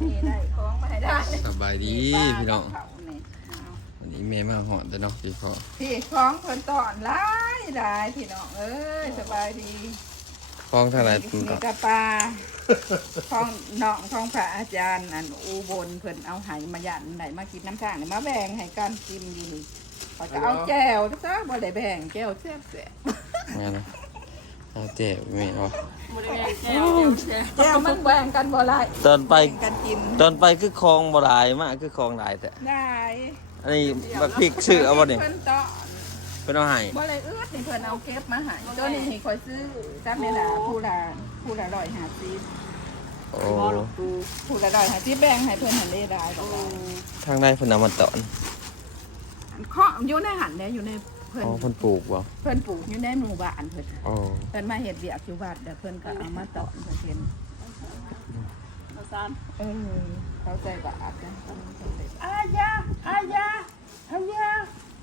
นี่ได้ของมาให้ได้สบายดีพี่น้องปลากับเขานี่เอาวันนี้แม่มาหอดแต่เนาะพี่พ่อพี่ของเพิ่นตอนหลายหลายพี่น้องเอ้ยสบายดีฟ้องทางไหนนี่กะปลาของน้องของพระอาจารย์ อันอุบลเพิ่นเอาไหมายันไหนมากินน้ำข้างนี่มาแบ่งให้กันกินอยู่นี่ข้อยก็เอาแจ่วซะบ่ได้แบ่งแจ่วแซ่บงานนะ เอาเจ็บแม่เนาะๆแจ่วมันแบ่งกันบ่หลายตอนไปแบ่งกันกินตอนไปคือคลองบ่หลายมากคือคลองหลายแต่ได้อันนี้บักพริกซื้อเอาบ่เนี่ยเพิ่นตอนเพิ่นเอาให้บ่เลยเอื้อนี่เพิ่นเอาเก็บมาให้ตัวนี้ให้คอยซื้อจำได้ล่ะผู้ละผู้ละร้อยห้าสิบโอ้ผู้ละร้อยห้าสิบแบ่งให้เพิ่นหันได้ได้บ่ได้ทางใดเพิ่นเอามาตอนเคาะอยู่ในหันเนี่ยอยู่ในเพิ่นอ๋อเพิ่นปลูกบ่เพิ่นปลูกอยู่ในหมู่บ้านเพิ่นอ๋อเพิ่นมาเฮ็ดเวียกอยู่วัดเดี๋ยวเพิ่นก็เอามาตอนเพิ่นเห็นเออเขาใจบาปนะอายาอายาอายา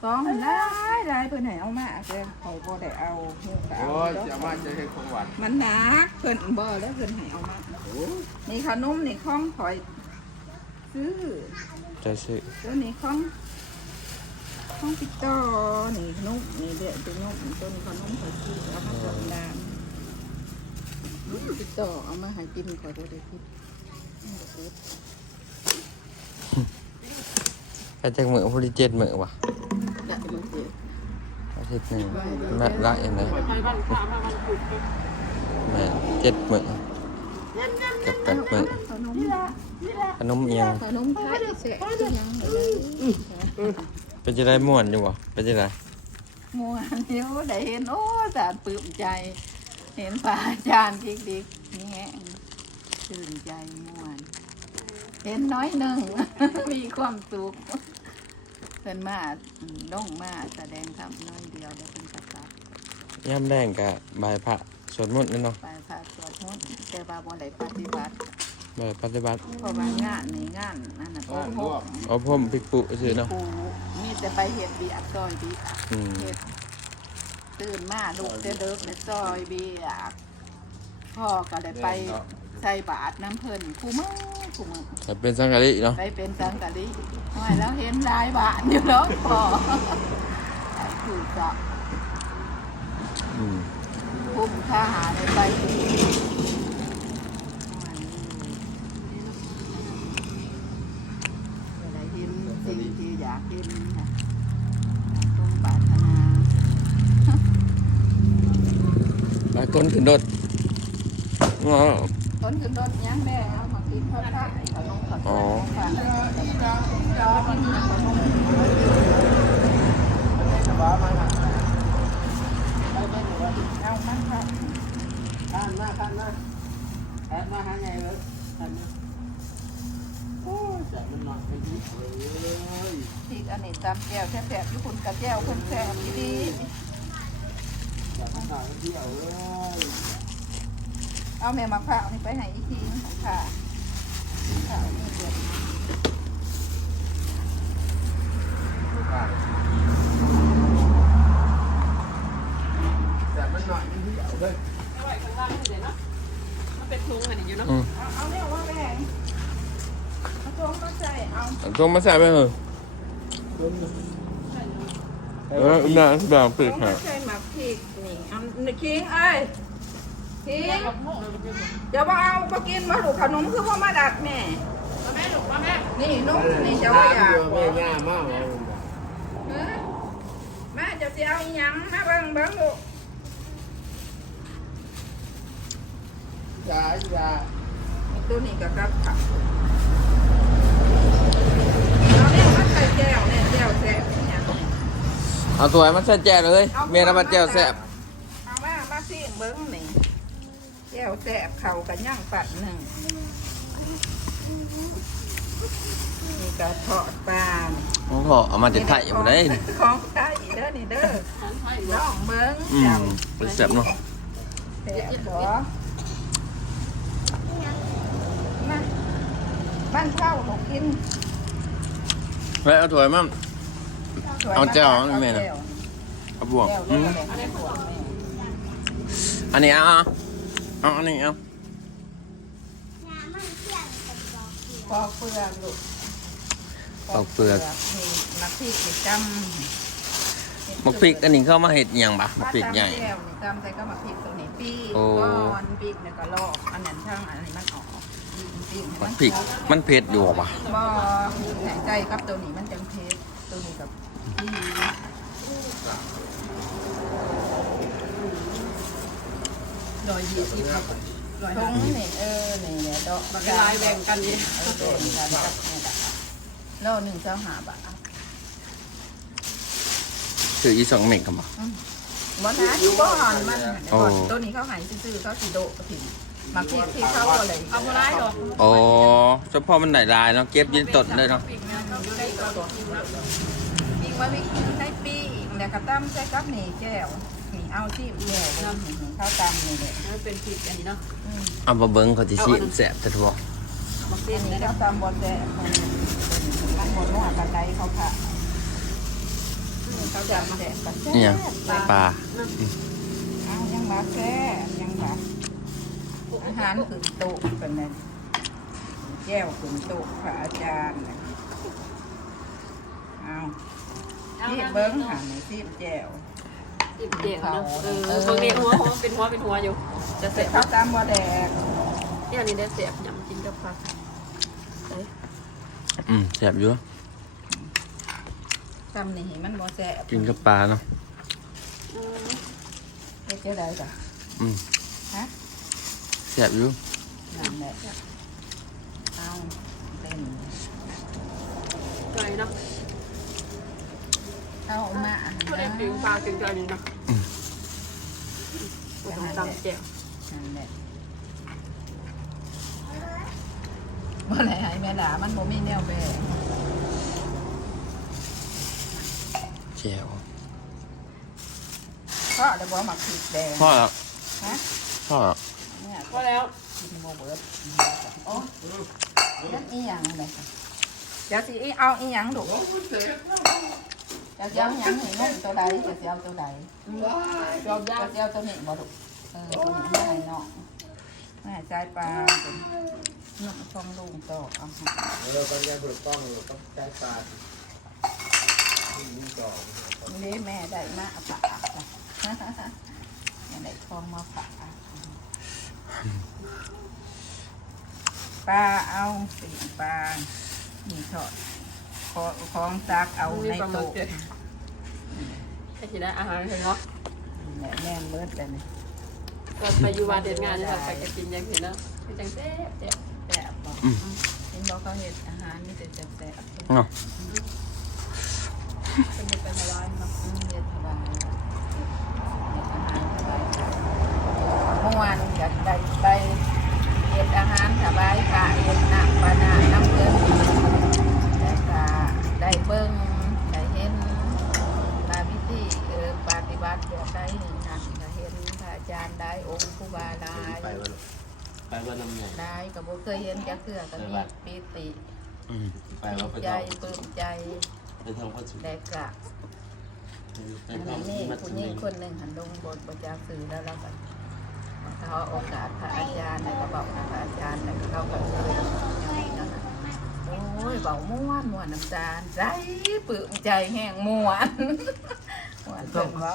ของหลายหลายเพิ่นให้เอามาเด้อเขาบ่ได้เอาเพิ่นก็เอาโอ้ยเด้อจะมาจะให้ของหวานมันหนักเพิ่นบ่แล้วเพิ่นให้เอามานี่ขนมนี่ของคอยซื้อใจซื้อ ตัวนี้ของ ของปิโต้นี่ขนมนี่เดี๋ยวตัวขนมต้นขนมคอยซื้อเอามาจำดามปิโต้เอามาห้กินคอยบ่ได้กินไปจากมือผู้ที่เจ็ดมื้อวะได้บ่เจ็บอาทิตย์หนึ่งแม่ละอย่างไรแม่เจ็ดมื้อกับแปดมือขนมขนมเอียงขนมไทยแซ่บยัง เลยเป็นจะได้ม่วนอยู่บ่เป็นจะได้ม่วนเดี๋ยวได้เห็นโอ้สารปลื้มใจ เห็นพระอาจารย์ดิกๆนี่แฮงชื่นใจม่วน เห็นน้อยหนึ่ง มีความสุขเพิ่นมาลงมาแสดงธรรมน้อยเดียวแล้วเพิ่นก็กลับย่ำแรงกับบายพระสวดมนต์นี่เนาะไปพาสวดมนต์แต่ว่าบ่ได้ปฏิบัติบายปฏิบัติเพราะว่างานนี่งานนั่นน่ะก็พกเอาพ่มพริกปุซื่อเนาะปูมี แต่ไปเฮ็ดเบียกซอยเบียกอืมเฮ็ดตื่นมาลูกเด้อเด้อในซอยเบียกพ่อก็ได้ไปใส่บาตรน้ำเพิ่นคู่มือคู่มือแต่เป็นสังกะริเนาะไปเป็นสังกะลิห้อยแล้วเห็นลายบาทอยู่แล้วพอคือจะอืมคุ้มค่าหาในไปอะไรเห็นสิ่งที่อยากเห็นนะ หลายคนขึ้นรถอ๋อต้นขึ้นต้นยังแม่เอามากินข้าวต้ายขนมข้าวอ๋อต้ายขนมขนมเอามันค่ะข้านมาข้านมาแอบมาหาไงเลยข้านมาโอ้ยแต่มันหนักไปนิดเลยที่อันนี้ตามแก้วแซ่บๆอยู่คุณกับแก้วคุณแซ่บดีแต่มันหนักเที่ยวเลย เอาแม่มะพร้าวนี่ไปให้อีกทีนึงค่ะข้าวนี่เดือดแต่มันหนักเที่ยวเลยอืมเอาเอาเนี่ยว่าแม่งเอาโจมมาใส่เอา เอาตัวมาใส่ไปเหรอเออน่าแบบปิดโจมฮะมาใส่หมักพริกนี่เอาหนึ่งคิงเอ้ย คิงเดี๋ยวมาเอามากินมาดูขนมคือว่ามาดักแม่มาแม่ลูกมาแม่นี่นุ่มนี่จะว่าอยากแม่ย่ามากเลยเออแม่จะเสียเอาอีหยังมาเบิ่งเบิ่งลูกจ้าจ้ามีตัวนี้กับกับผักเอาเนี่ยมาใส่แก้วเนี่ยแก้วแซ่บอีหยังเอาตัวให้มันใส่แจ่เลยเมียน้ำมันแจ่วแซ่บเอามามาสิเบิ้งนี่ แก้วแซ่บเข่ากันย่างปัดหนึ่งนี่ก็ทอดปลาโอ้โหเอามาจากไทยอยู่ได้นี่ของไทยเด้อนี่เด้อลองเบิ้งอืมเป็นแซ่บเนาะแซ่บบ่มาบ้านเข้าหนูกินเฮ้ยเอาถ้วยมั่งสวยเอาแจ่วมกเอาแม่น่ะแจ่วเอาบวกแจ่วอืแล้วมก็แบ่งให้พวกแม่อันนี้เอาเอาเอาอันนี้เอาปอกเปลือกลูกปอกเปลือกนี่มักพริกนี่จำมักพริกอันนี้เข้ามาเห็ดอิหยังปะมักพริกใหญ่ป้าจำแก้วนี่จำใส่ก็มักพริกตัวนี้ปีโอ้ ก้อนปีกเนี่ยก็ลอกอันนั้นช่างอันนี้มันออกปีกมักพริกมันเผ็ดอยู่ปะบ่แหนใจกับตัวนี้มันจังเพชรตัวนี้กับปี ร้อยยี่สิบร้อยห้านี่เออนี่เนี่ยดอกบักลายแบ่งกันดิเออแบ่งกันกับเนี่ยแหละโลหนึ่งเจ้าหาบาทคืออีสองเมกกันปะบ่นะบ่หอนมันโอ้ตัวนี้เขาหายซื่อๆเขาสิโดถิ่นมาที่ที่เขาอะไรเอาบ่ได้ดอกอ๋อเฉพาะมันไหนลายเนาะเก็บยินตดเลยเนาะอยู่ได้ตัวปีกมาวิกได้ปีกแล้วก็ตั้มใส่กับนี่แก้วนี่ เอาที่แก้วข้าวตำนี่แหละมันเป็นผิดอันนี้เนาะอืมเอามาเบิ้งเขาจะชิมแสบแต่ทั่วบักอัเส้นนนี้นะข้าวตำบนแดงมันหมดหัวกันไดเขาค่ะเขาจะมาแดกกันแซ่นี่ยังบปลาเอายังมาแซ่บยังมาอาหารขึ้นโต๊ะเป็นไงแก้วขึ้นโต๊ะพระอาจารย์น่ะเอาที่เบิ้งหันที่แก้ว ติดเด็กเนาะเออตรงนี้หัวหัวเป็นหัวเป็นหัวอยู่จะเสเสร็ร็จจข้าวตามบัวแดงที่อันนี้ได้เสียบยำกินกับผักอืมแสบอยู่ตำนี่มันบัวแซ่บกินกับปลาเนาะเฮ็ดเจ้าใดจ้ะอืมฮะแสบอยู่นั่นแหละเอาเต็มไก่เนาะ เอามาก็ได้ถึงปลาถึงใจนี้เนาะต้องตำแจ่วนั่นแหละบ่ไหนให้แม่ด่ามันบ่มีแนวแบกแจ่วก็ได้บ่หมักพริกแดงพ่อแล้วฮะพ่อแล้วเนี่ยก็แล้วกินโมเบิร์ดโอ้ยันอีหยังเลยค่ะเดี๋ยวสิเอาอีหยังดู จะเอาอีหยังให้นุ่มตัวใดจะเอาตัวใดเราย่าจะเอาตัวนี้บ่ถูกเออตัวนี้ไม่ให้น้องไม่ใจปลาเป็นน้องทองลุงต่อเอาให้เออตอนนี้ถูกต้องอยู่ต้องใจปลานี่ก่อนนี่แม่ได้มาฝากจ้ะแม่ได้ทองมาฝาปลาเอาสีปลามีทอดขอของตักเอาในโต๊ะ ให้กิได้อาหารเนาะแม่แม่เบิดเลยนี่ก็ไปอยู่บ้านเด็ดงานนี่เราไปกินอย่างเห็นเนาะเป็นจังแซ่บแซ่บแซ่บบอกเห็นบอกเขาเห็ดอาหารนี่จะแซ่บๆเนาะเป็นไปมาร้านมาซื้อเห็ดสบายเห็ดอาหารสบายเมื่อวานอยากได้ไปเห็ดอาหารสบายค่ะเห็ดน้ำปลาหน้าน้ำเกลือแต่ก็ได้เบิ้งได้เห็นตาพิธีเออปฏิบัติแบบได้หนึ่งหันก็เห็นพระอาจารย์ได้องค์ครูบาได้ ไปวันไปวันน้ำใหญ่ ได้ก็บ่เคย เห็นจักเทื่อก็มีปิติอืมไปว่าไปใจทำปลื้มใจไปทำข้าวสุกและกะไปอันนี้ทำนี่มัดผู้สุหญินีงคนหนึ่งหันลงบทประจากสื่อแล้วแล้วกันเขาโอกาสพระอาจารย์แล้วก็บอกพระอาจารย์แล้วก็เข้ากับเลยโอ้ยเบาม่วนม่วนน้ำตาลใจปลื้มใจแห้งม่วนม่วนเพิ่นเว่า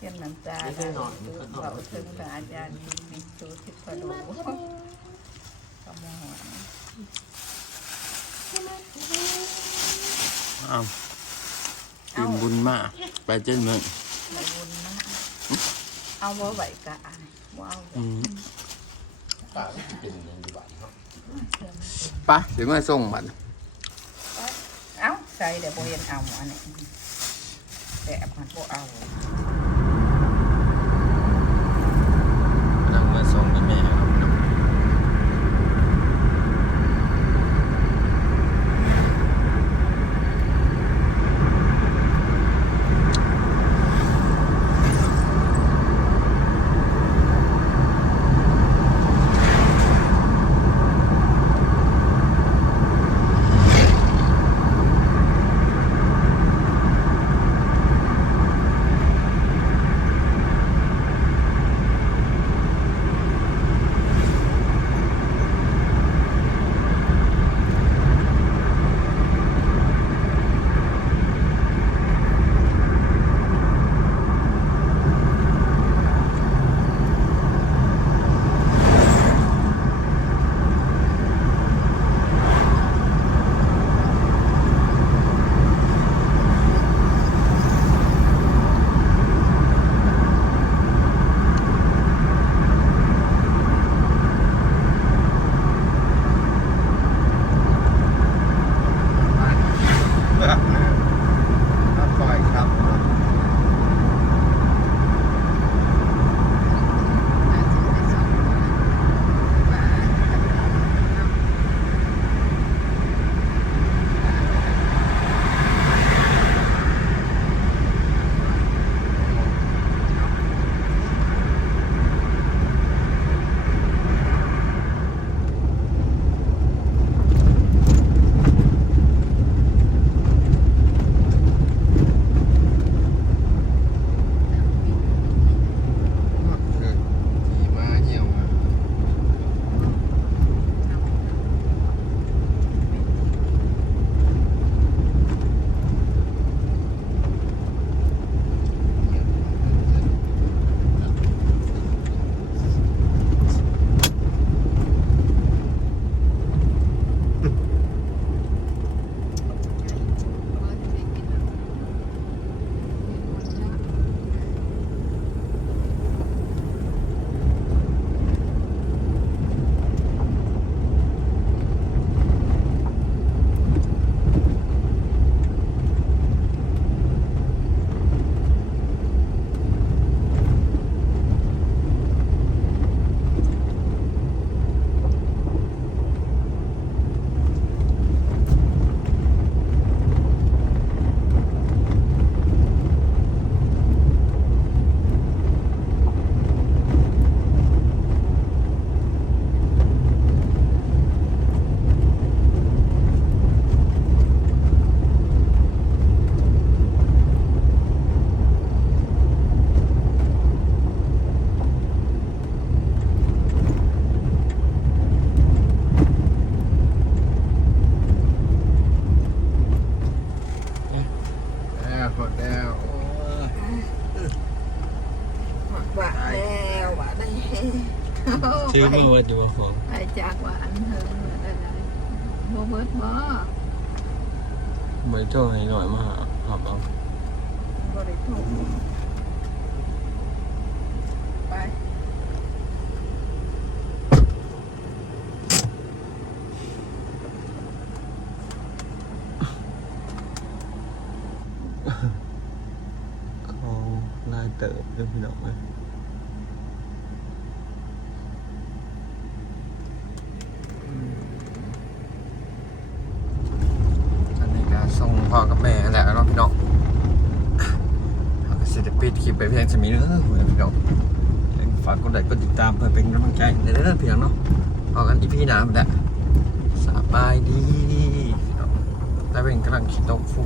เย็นน้ำตาได้เบาถึงพระอาจารย์มีสูทิพดูก็ม่วน อ้าวกินบุญมาก ไปเจ้นเมืองไม่บุญมากเอาว่าไหวกะว้าวอืมปลาที่เป็นยังดีกว่าเนาะไปเดี๋ยวมาส่งบัตรเอ้าใส่เดี๋ยวโบเห็นเอาอันนี้แต่มันโบเอา ซื้อมาวัดอยู่บ่ของไปจากหวาอันเฮิงอะไรโบเบิร์ตบ่เหมือนโจ้าให้หน่อยมาหาหาเอาบริโภคไปของนายเติบเรื่องพี่น้องเลยอันนี้ก็ส่งพ่ อกับแม่แหละเนาะพี่น้องเสร็จปิดคลิปไปเพียงจะมีเนื้อพี่น้องฝากกดไลค์กดติดตามเพื่อเป็นกำลังใจในเรื่องเพียงเนาะพอกันอีพีหน้ำแหละสบายดีแต่เป็นกำลังคิดตกฟู